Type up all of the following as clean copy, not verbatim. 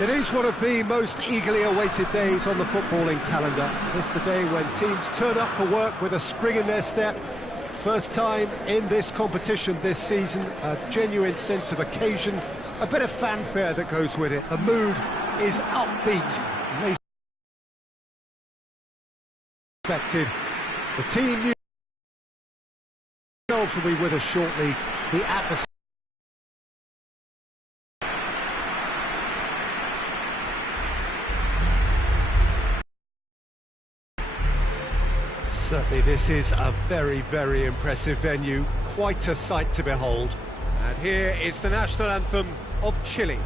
It is one of the most eagerly awaited days on the footballing calendar. It's the day when teams turn up for work with a spring in their step. First time in this competition this season, a genuine sense of occasion, a bit of fanfare that goes with it. The mood is upbeat. Expected. The team will be with us shortly. The atmosphere. Certainly this is a very, very impressive venue, quite a sight to behold. And here is the national anthem of Chile.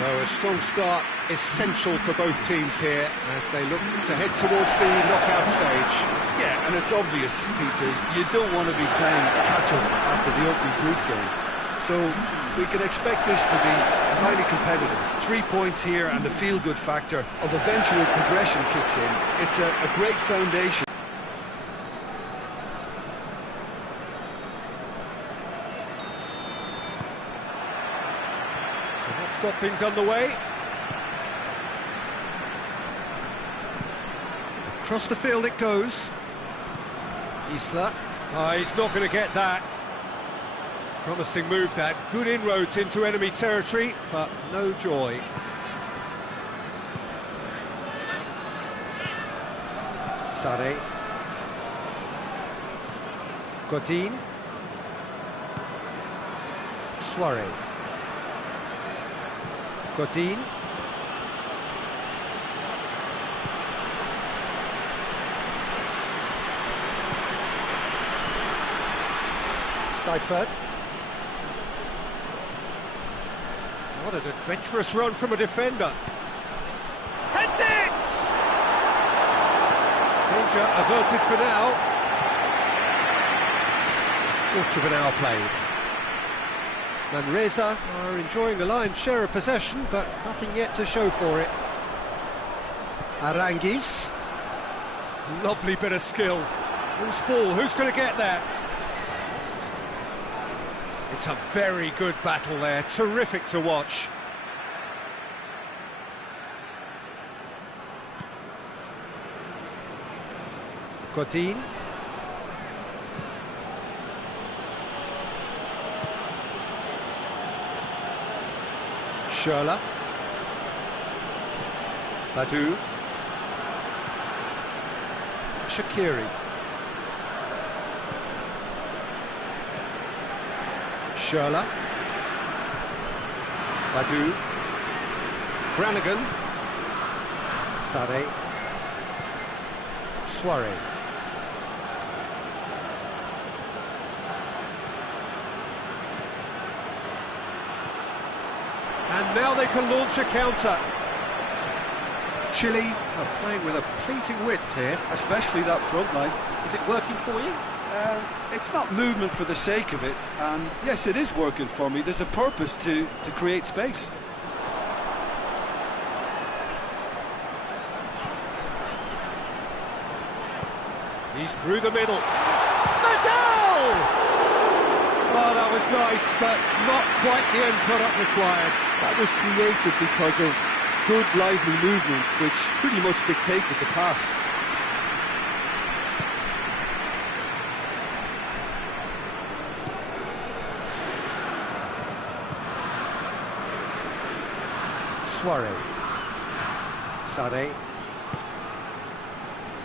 So a strong start essential for both teams here as they look to head towards the knockout stage. Yeah, and it's obvious, Peter, you don't want to be playing catch-up after the opening group game. So we can expect this to be highly competitive. 3 points here and the feel-good factor of eventual progression kicks in. It's a great foundation. That's got things underway. Across the field it goes. Isla. Oh, he's not going to get that. Promising move that. Good inroads into enemy territory, but no joy. Sade. Godin. Suarez. Godin. Seifert. What an adventurous run from a defender. Heads it! Danger averted for now. Quarter of an hour played. Manresa are enjoying the lion's share of possession, but nothing yet to show for it. Aranguis. Lovely bit of skill. Who's ball? Who's going to get there? It's a very good battle there. Terrific to watch. Godin. Schürrle. Badu. Shaqiri. Schürrle. Badu. Brannigan. Sade. Suarez. And now they can launch a counter. Chile are playing with a pleasing width here. Especially that front line. Is it working for you? It's not movement for the sake of it, and yes, it is working for me. There's a purpose to create space. He's through the middle. Medal! Oh, that was nice, but not quite the end product required. That was created because of good, lively movement, which pretty much dictated the pass. Suarez. Sade.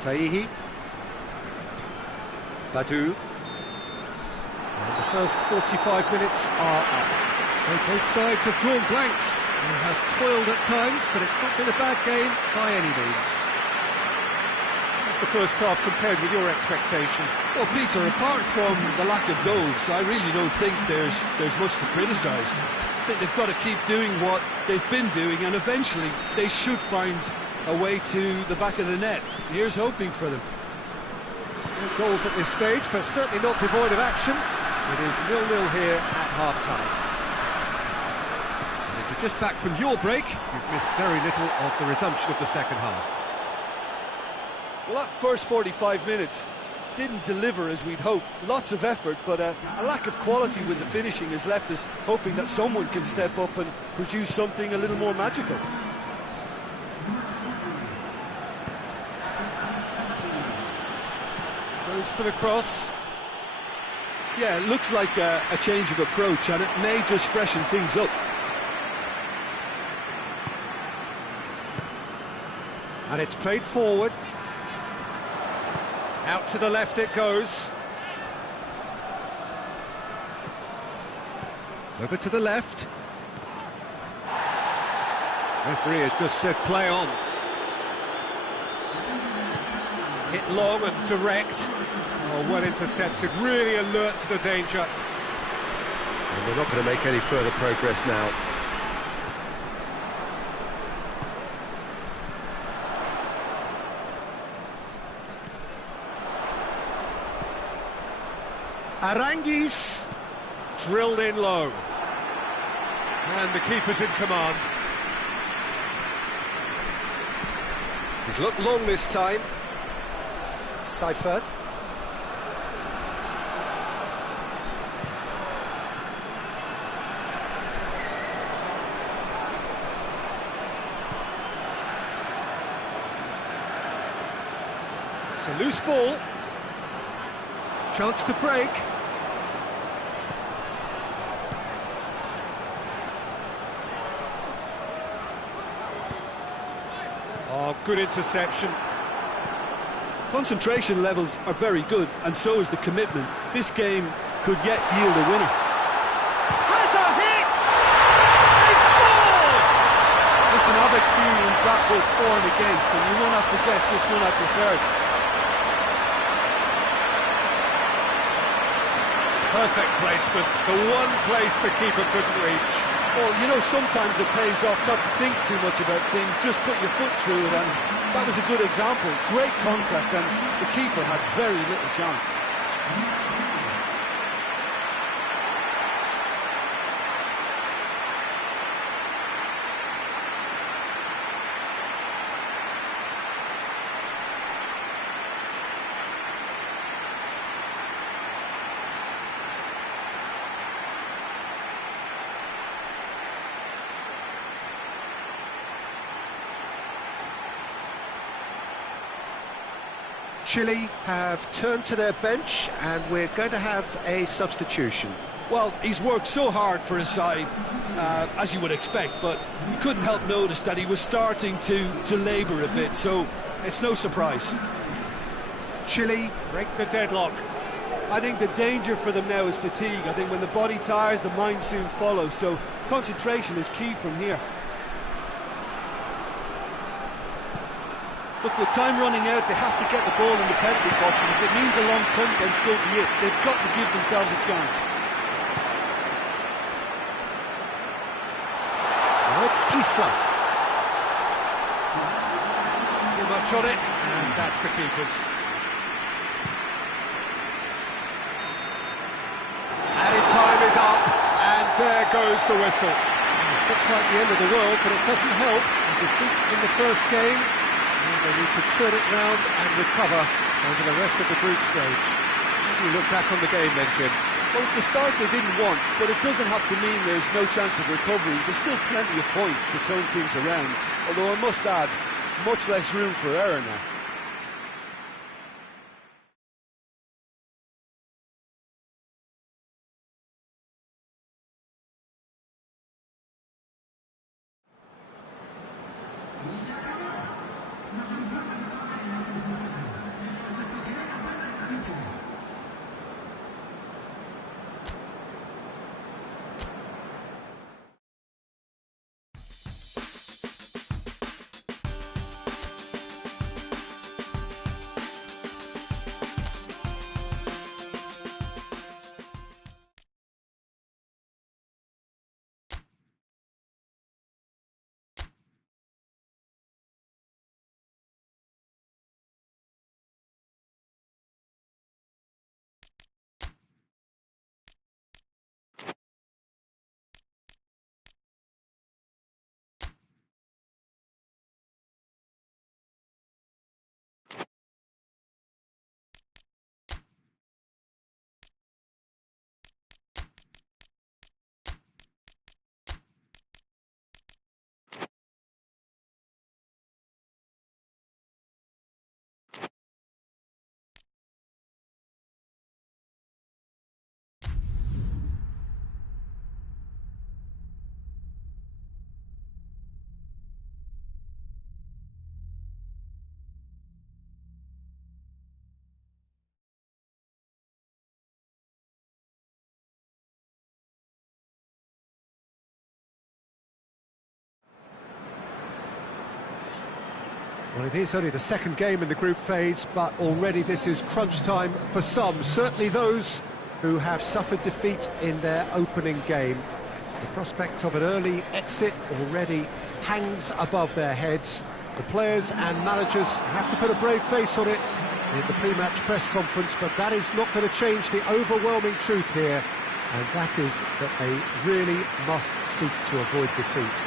Saihi. Badu. And the first 45 minutes are up. So both sides have drawn blanks and have toiled at times, but it's not been a bad game by any means. How's the first half compared with your expectation? Well, Peter, apart from the lack of goals, I really don't think there's much to criticise. I think they've got to keep doing what they've been doing, and eventually they should find away to the back of the net. Here's hoping for them. No goals at this stage, but certainly not devoid of action. It is 0-0 here at half-time. And if you're just back from your break, you've missed very little of the resumption of the second half. Well, that first 45 minutes didn't deliver as we'd hoped. Lots of effort, but a lack of quality with the finishing has left us hoping that someone can step up and produce something a little more magical. Goes for the cross. Yeah, it looks like a change of approach, and it may just freshen things up. And it's played forward. Out to the left it goes. Over to the left. Referee has just said play on. Hit long and direct. Oh, well intercepted, really alert to the danger. And we're not going to make any further progress now. Arangis, drilled in low. And the keeper's in command. He's looked long this time. Seifert. It's a loose ball. Chance to break. Oh, good interception. Concentration levels are very good, and so is the commitment. This game could yet yield a winner. Has a hit! They've scored! Listen, I've experienced that both for and against, and you won't have to guess which one I preferred. Perfect placement, the one place the keeper couldn't reach. Well, you know, sometimes it pays off not to think too much about things, just put your foot through it, and that was a good example. Great contact, and the keeper had very little chance. Chile have turned to their bench, and we're going to have a substitution. Well, he's worked so hard for his side, as you would expect, but you couldn't help notice that he was starting to labour a bit, so it's no surprise. Chile break the deadlock. I think the danger for them now is fatigue. I think when the body tires, the mind soon follows, so concentration is key from here. Look, with time running out, they have to get the ball in the penalty box, and if it means a long punt, then so be it. They've got to give themselves a chance. Now it's Isla. Too much on it, and that's the keeper's. Added time is up, and there goes the whistle. It's not quite the end of the world, but it doesn't help. A defeat in the first game. They need to turn it round and recover over the rest of the group stage. You look back on the game then, Jim. Well, it's the start they didn't want, but it doesn't have to mean there's no chance of recovery. There's still plenty of points to turn things around, although I must add, much less room for error now. Well, it is only the second game in the group phase, but already this is crunch time for some, certainly those who have suffered defeat in their opening game. The prospect of an early exit already hangs above their heads. The players and managers have to put a brave face on it in the pre-match press conference, but that is not going to change the overwhelming truth here, and that is that they really must seek to avoid defeat.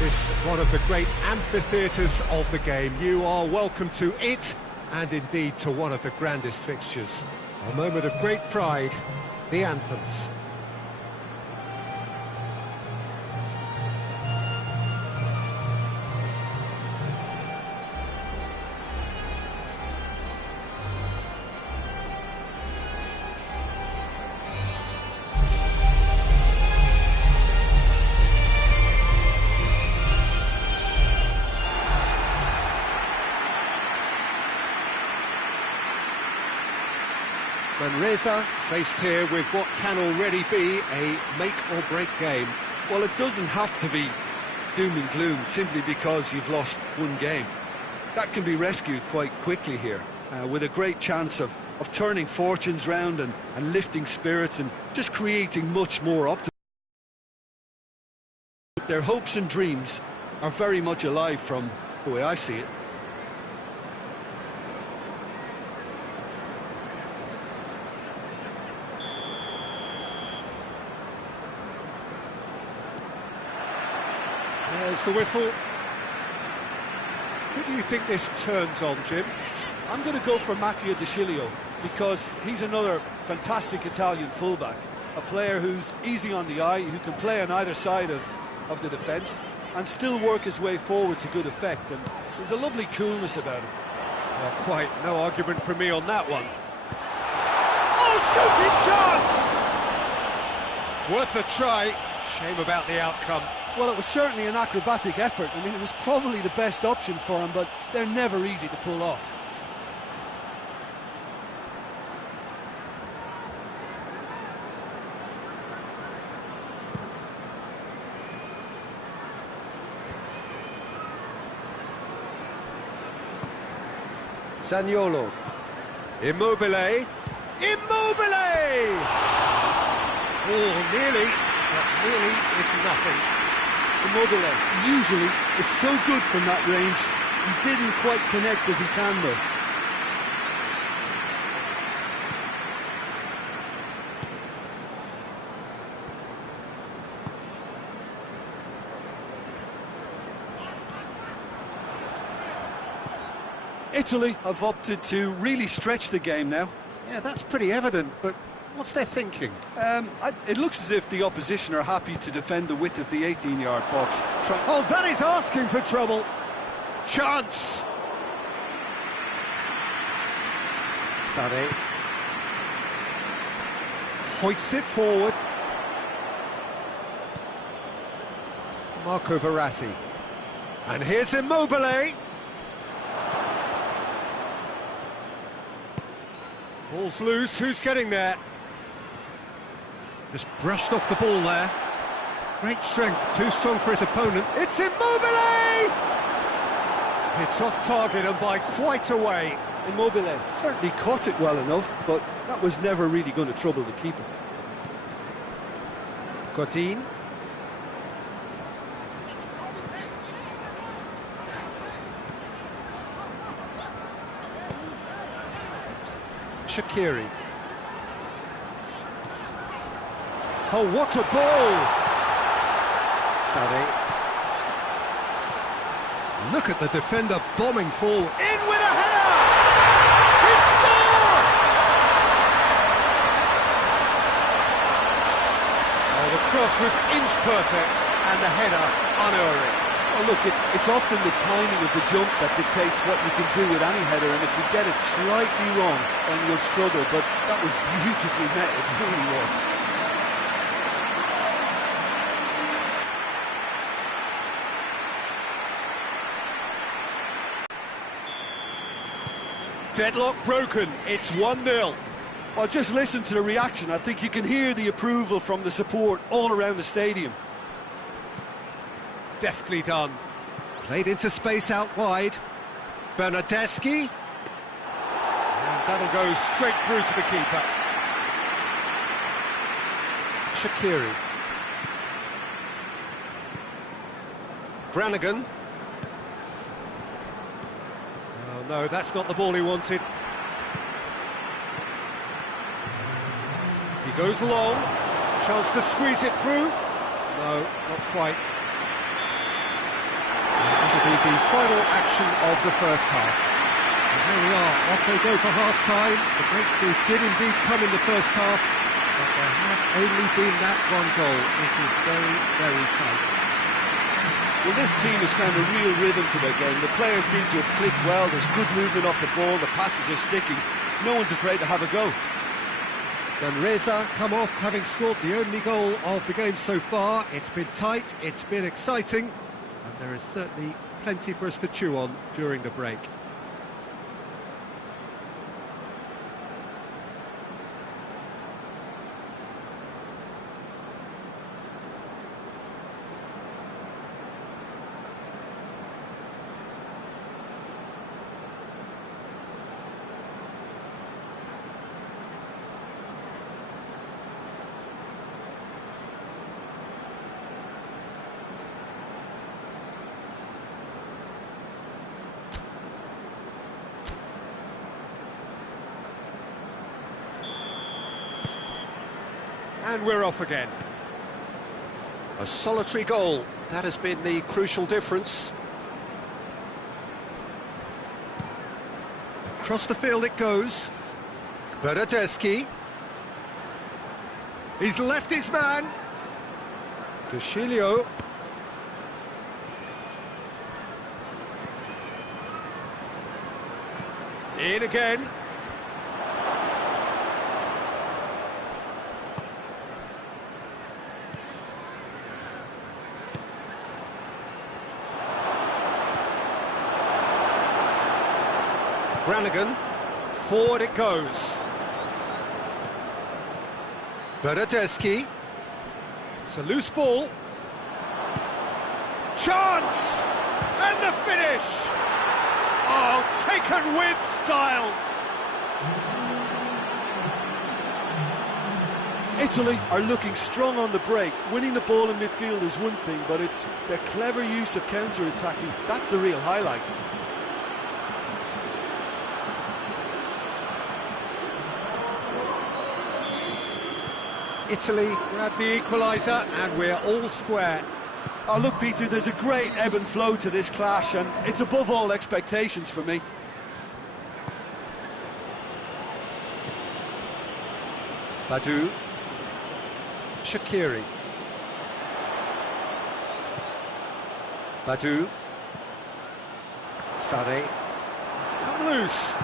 This is one of the great amphitheatres of the game. You are welcome to it, and indeed to one of the grandest fixtures. A moment of great pride, the anthems. Manresa faced here with what can already be a make-or-break game. Well, it doesn't have to be doom and gloom simply because you've lost one game. That can be rescued quite quickly here, with a great chance of turning fortunes round and lifting spirits and just creating much more optimism. Their hopes and dreams are very much alive from the way I see it. There's the whistle. Who do you think this turns on, Jim? I'm going to go for Matteo De Sciglio because he's another fantastic Italian fullback, a player who's easy on the eye, who can play on either side of the defence and still work his way forward to good effect, and there's a lovely coolness about him. Well, quite no argument from me on that one. Oh, shooting chance! Worth a try. Shame about the outcome. Well, it was certainly an acrobatic effort. I mean, it was probably the best option for him, but they're never easy to pull off. Zaniolo. Immobile. Immobile! Oh, nearly, but nearly is nothing. Immobile usually is so good from that range. He didn't quite connect as he can though. Italy have opted to really stretch the game now. Yeah, that's pretty evident, but what's their thinking? It looks as if the opposition are happy to defend the width of the 18-yard box. Oh, that is asking for trouble. Chance. Sane. Hoists it forward. Marco Verratti. And here's Immobile. Ball's loose, who's getting there? Just brushed off the ball there. Great strength, too strong for his opponent. It's Immobile! It's off target and by quite a way. Immobile certainly caught it well enough, but that was never really going to trouble the keeper. Godin. Shaqiri. Oh, what a ball! Sane. Look at the defender bombing forward. In with a header! He scored! Oh, the cross was inch perfect and the header unerring. Oh, look, it's often the timing of the jump that dictates what you can do with any header, and if you get it slightly wrong, then you'll struggle, but that was beautifully met, it really was. Deadlock broken, it's 1-0. Well, just listen to the reaction. I think you can hear the approval from the support all around the stadium. Deftly done. Played into space out wide. Bernardeschi. And that'll go straight through to the keeper. Shaqiri. Brannigan. Oh no, that's not the ball he wanted. He goes long. Chance to squeeze it through. No, not quite. That'll be the final action of the first half. And here we are, off they go for half-time. The breakthrough did indeed come in the first half, but there has only been that one goal. It is very, very tight. Well, this team has found a real rhythm to their game. The players seem to have clicked well. There's good movement off the ball. The passes are sticking. No one's afraid to have a go. And Reza come off having scored the only goal of the game so far. It's been tight, it's been exciting, and there is certainly plenty for us to chew on during the break. And we're off again. A solitary goal, that has been the crucial difference. Across the field it goes. Bernardeschi. He's left his man. Dushilio. In again. Brannigan, forward it goes. Bernardeschi. It's a loose ball. Chance! And the finish! Oh, taken with style! Italy are looking strong on the break. Winning the ball in midfield is one thing, but it's their clever use of counter-attacking. That's the real highlight. Italy grab the equaliser and we're all square. Oh, look, Peter, there's a great ebb and flow to this clash, and it's above all expectations for me. Badu. Shaqiri. Badu. Sade. It's come loose.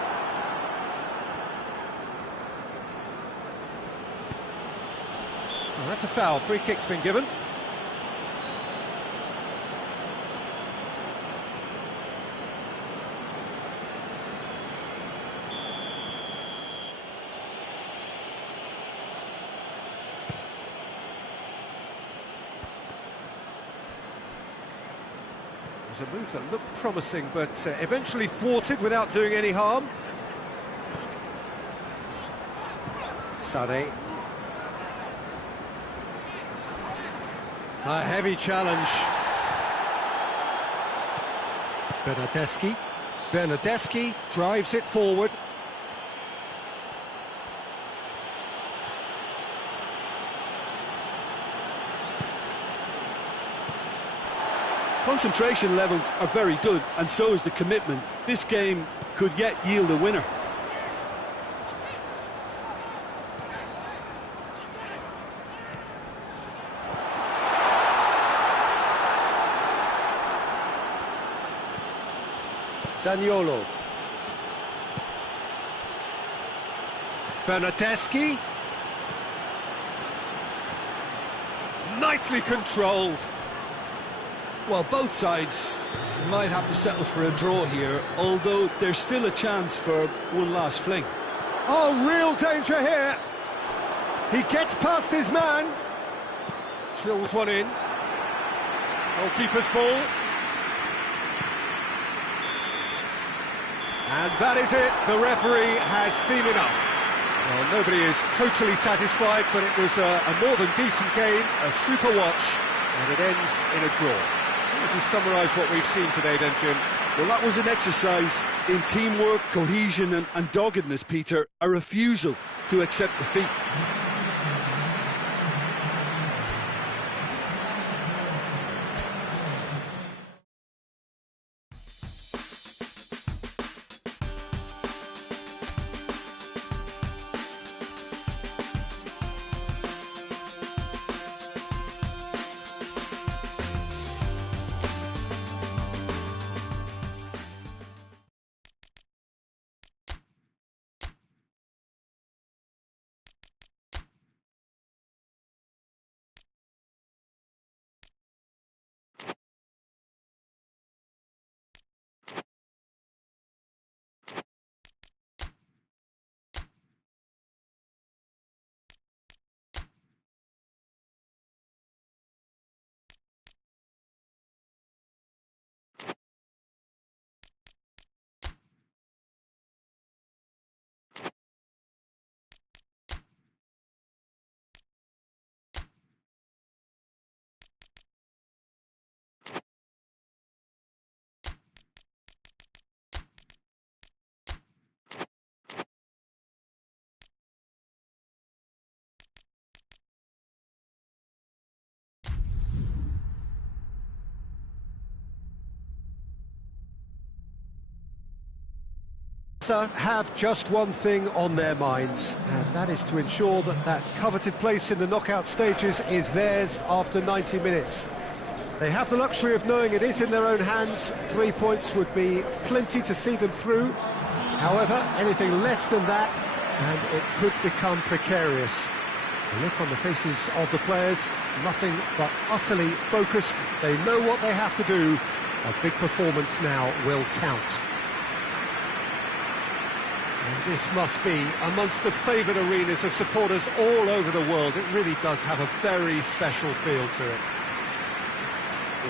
Well, that's a foul. Free kick's been given. It was a move that looked promising, but eventually thwarted without doing any harm. Sade. A heavy challenge. Bernardeschi. Bernardeschi drives it forward. Concentration levels are very good, and so is the commitment. This game could yet yield a winner. Zaniolo. Bernardeschi. Nicely controlled. Well, both sides might have to settle for a draw here, although there's still a chance for one last fling. Oh, real danger here. He gets past his man. Drills one in. Goalkeeper's ball. And that is it. The referee has seen enough. Well, nobody is totally satisfied, but it was a more than decent game, a super watch, and it ends in a draw. How would you summarise what we've seen today then, Jim? Well, that was an exercise in teamwork, cohesion and doggedness, Peter. A refusal to accept defeat. Have just one thing on their minds, and that is to ensure that that coveted place in the knockout stages is theirs after 90 minutes. They have the luxury of knowing it is in their own hands. 3 points would be plenty to see them through. However, anything less than that, and it could become precarious. The look on the faces of the players, nothing but utterly focused. They know what they have to do. A big performance now will count. And this must be amongst the favoured arenas of supporters all over the world. It really does have a very special feel to it.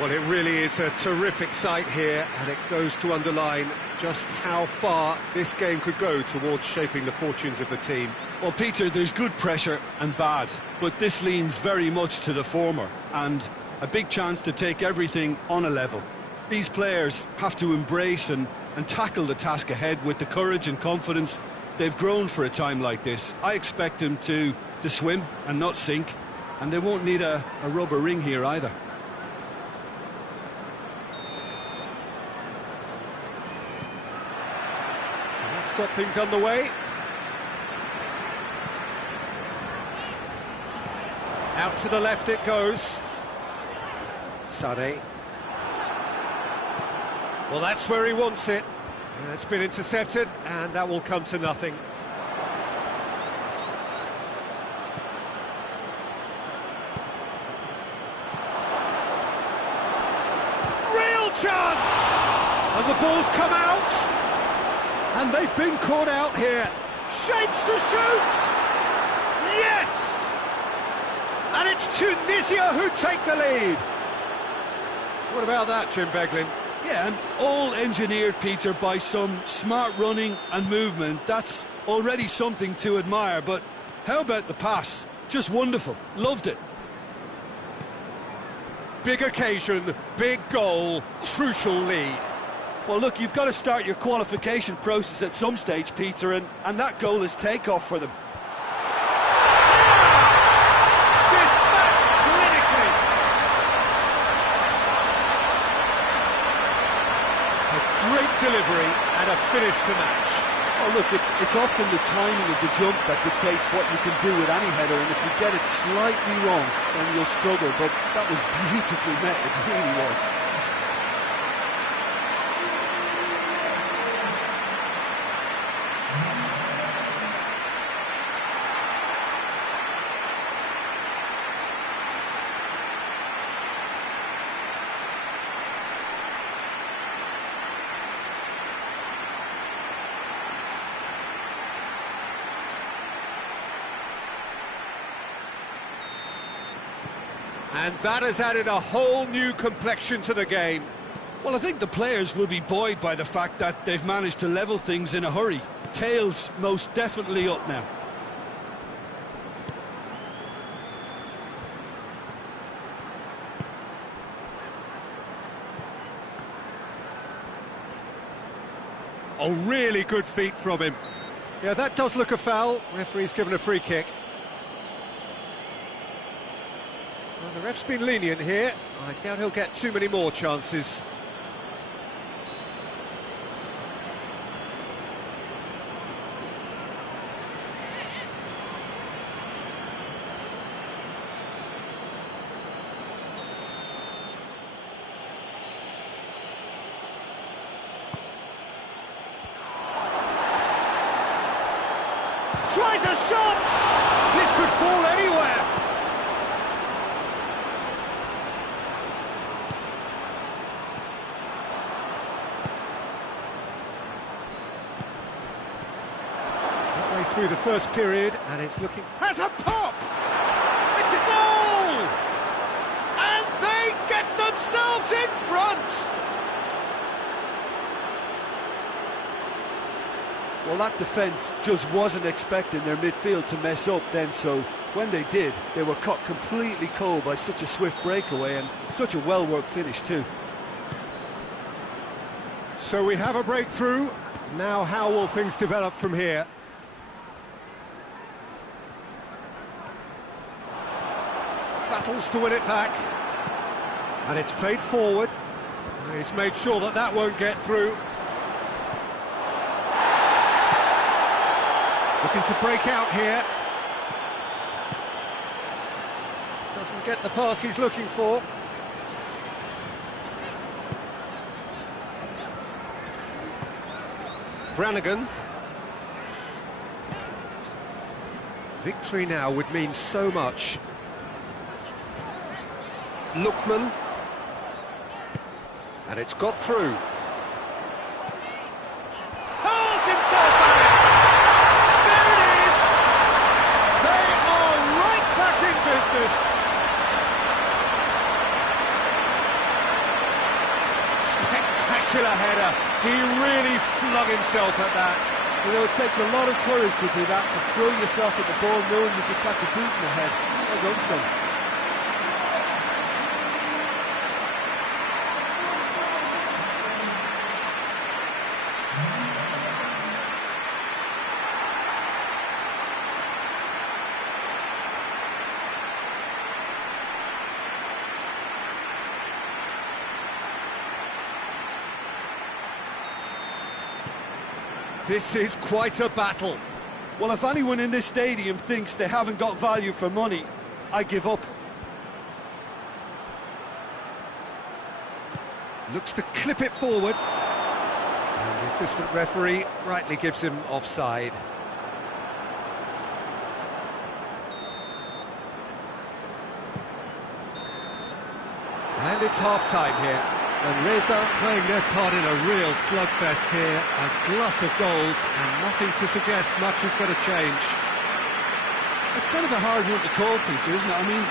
Well, it really is a terrific sight here, and it goes to underline just how far this game could go towards shaping the fortunes of the team. Well, Peter, there's good pressure and bad, but this leans very much to the former, and a big chance to take everything on a level. These players have to embrace and tackle the task ahead with the courage and confidence they've grown for a time like this. I expect them to swim and not sink, and they won't need a rubber ring here either. So that's got things underway. Out to the left it goes. Sané. Well, that's where he wants it. It's been intercepted, and that will come to nothing. Real chance! And the ball's come out. And they've been caught out here. Shapes to shoot! Yes! And it's Tunisia who take the lead. What about that, Jim Beglin? Yeah, and all engineered, Peter, by some smart running and movement. That's already something to admire, but how about the pass? Just wonderful. Loved it. Big occasion, big goal, crucial lead. Well, look, you've got to start your qualification process at some stage, Peter, and that goal is takeoff for them. Great delivery and a finish to match. Oh, look, it's often the timing of the jump that dictates what you can do with any header, and if you get it slightly wrong, then you'll struggle, but that was beautifully met, it really was. And that has added a whole new complexion to the game. Well, I think the players will be buoyed by the fact that they've managed to level things in a hurry. Tails most definitely up now. Oh, really good feet from him. Yeah, that does look a foul. Referee's given a free kick. Well, the ref's been lenient here. I doubt he'll get too many more chances. Tries a shot! This could fall anywhere! Halfway through the first period, and it's looking... Has a pop! It's a goal! And they get themselves in front! Well, that defence just wasn't expecting their midfield to mess up then, so when they did, they were caught completely cold by such a swift breakaway and such a well-worked finish too. So we have a breakthrough. Now how will things develop from here? Battles to win it back. And it's played forward. He's made sure that that won't get through. Looking to break out here. Doesn't get the pass he's looking for. Brannigan. Victory now would mean so much. Lookman. And it's got through. Hurls himself at it! There it is! They are right back in business! Spectacular header. He really flung himself at that. You know, it takes a lot of courage to do that, to throw yourself at the ball knowing you could catch a boot in the head. Well done, son. This is quite a battle. Well, if anyone in this stadium thinks they haven't got value for money, I give up. Looks to clip it forward. And the assistant referee rightly gives him offside. And it's half-time here. And Reza playing their part in a real slugfest here. A glut of goals and nothing to suggest much is going to change. It's kind of a hard one to call, Peter, isn't it? I mean,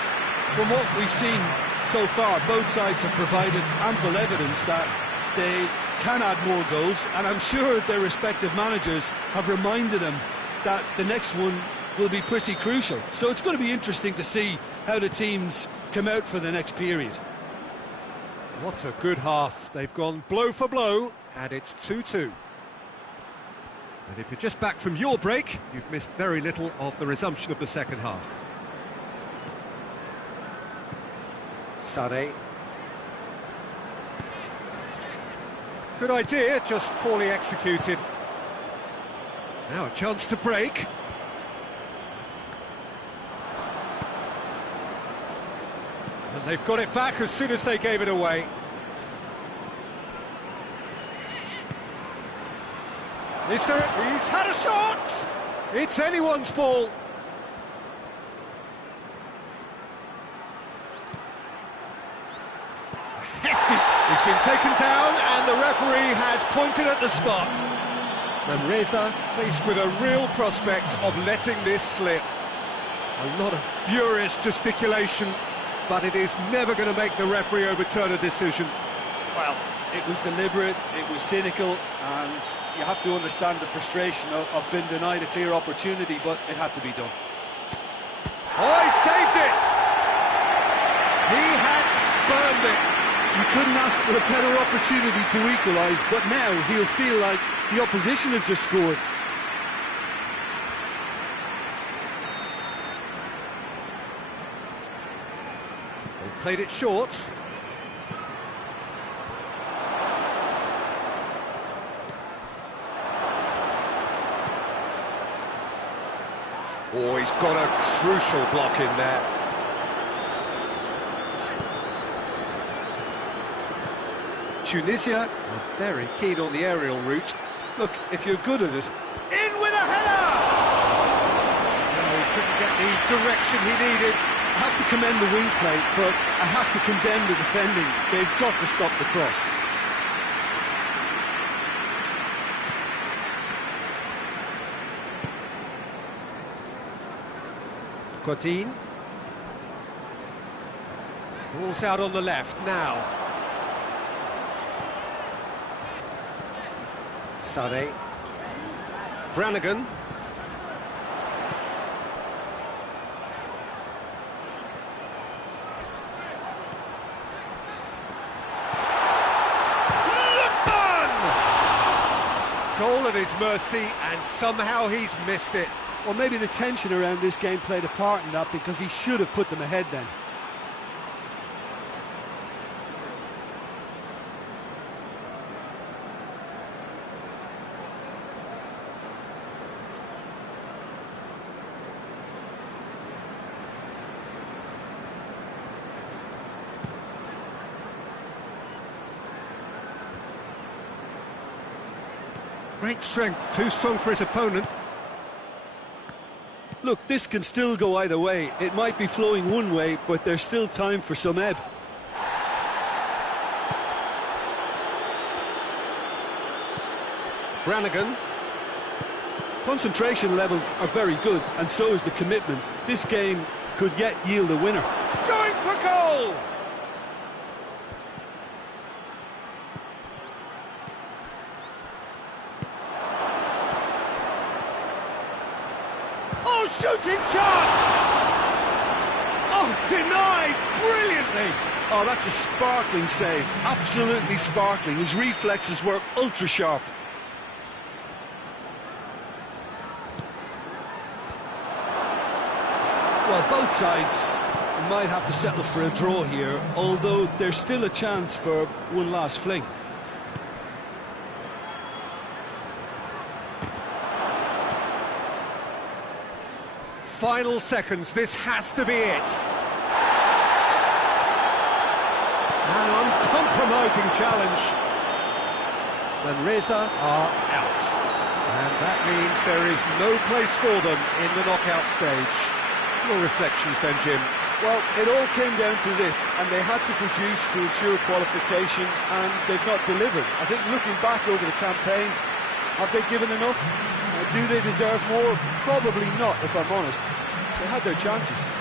from what we've seen so far, both sides have provided ample evidence that they can add more goals, and I'm sure their respective managers have reminded them that the next one will be pretty crucial. So it's going to be interesting to see how the teams come out for the next period. What a good half. They've gone blow for blow, and it's 2-2. And if you're just back from your break, you've missed very little of the resumption of the second half. Sade. Good idea, just poorly executed. Now a chance to break. And they've got it back as soon as they gave it away. He's had a shot! It's anyone's ball. Hefty! He's been taken down and the referee has pointed at the spot. And Reza faced with a real prospect of letting this slip. A lot of furious gesticulation but it is never going to make the referee overturn a decision. Well, it was deliberate, it was cynical, and you have to understand the frustration of being denied a clear opportunity, but it had to be done. Oh, he saved it! He has spurned it. You couldn't ask for a better opportunity to equalise, but now he'll feel like the opposition have just scored. They've played it short. Oh, he's got a crucial block in there. Tunisia are very keen on the aerial route. Look, if you're good at it... In with a header! No, he couldn't get the direction he needed. I have to commend the wing play, but I have to condemn the defending. They've got to stop the cross. Godin. Ball's out on the left now. Sade. Brannigan. Goal at his mercy, and somehow he's missed it. Well, maybe the tension around this game played a part in that, because he should have put them ahead then. Great strength, too strong for his opponent. Look, this can still go either way. It might be flowing one way, but there's still time for some ebb. Brannigan. Concentration levels are very good, and so is the commitment. This game could yet yield a winner. Going for goal! Oh, shooting chance! Oh, denied brilliantly! Oh, that's a sparkling save. Absolutely sparkling. His reflexes were ultra sharp. Well, both sides might have to settle for a draw here, although there's still a chance for one last fling. Final seconds, this has to be it. An uncompromising challenge. Manresa are out. And that means there is no place for them in the knockout stage. Your reflections then, Jim? Well, it all came down to this, and they had to produce to ensure qualification, and they've not delivered. I think looking back over the campaign, have they given enough? Do they deserve more? Probably not, if I'm honest. They had their chances.